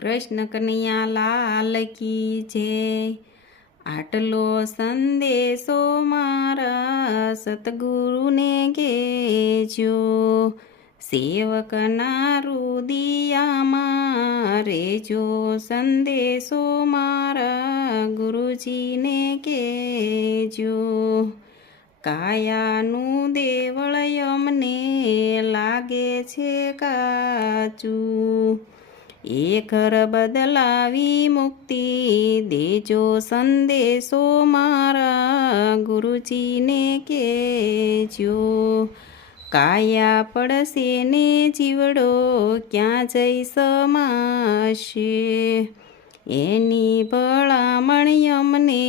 કૃષ્ણ કનૈયા લાલ કી જય। આટલો સંદેશો મારા સતગુરુને કહેજો, સેવકના રુદિયામાં રેજો સંદેશો મારા ગુરુજીને કહેજો। કાયાનું દેવળ અમને લાગે છે કાચું, એ ઘર બદલાવી મુક્તિ દેજો સંદેશો મારા ગુરુજીને કહેજો। કાયા પડશે ને જીવડો ક્યાં જઈ સમાશે, એની ભલામણ અમને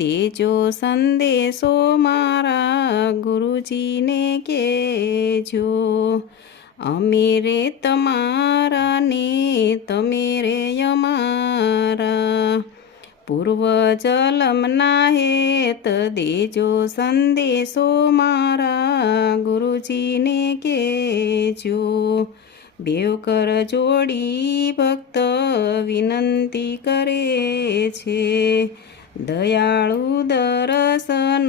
દેજો સંદેશો મારા ગુરુજીને કહેજો। અમે રે તમારા ને તમે રે અમારા, પૂર્વ જન્મના હેત દેજો સંદેશો મારા ગુરુજીને કહેજો। બેવ કર જોડી ભક્ત વિનંતી કરે છે, દયાળુ દર્શન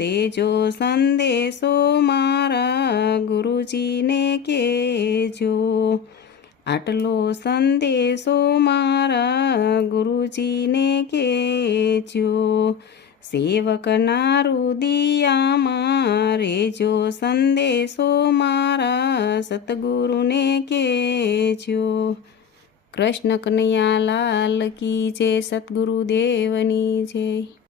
દેજો સંદેશો મારા ગુરુજીને કહેજો। આટલો સંદેશો મારા ગુરુજીને કહેજો, સેવકના રુદિયામાં રેજો સંદેશો મારા સતગુરુને કહેજો। કૃષ્ણ કનૈયા લાલ કી જય, સતગુરુદેવની જય।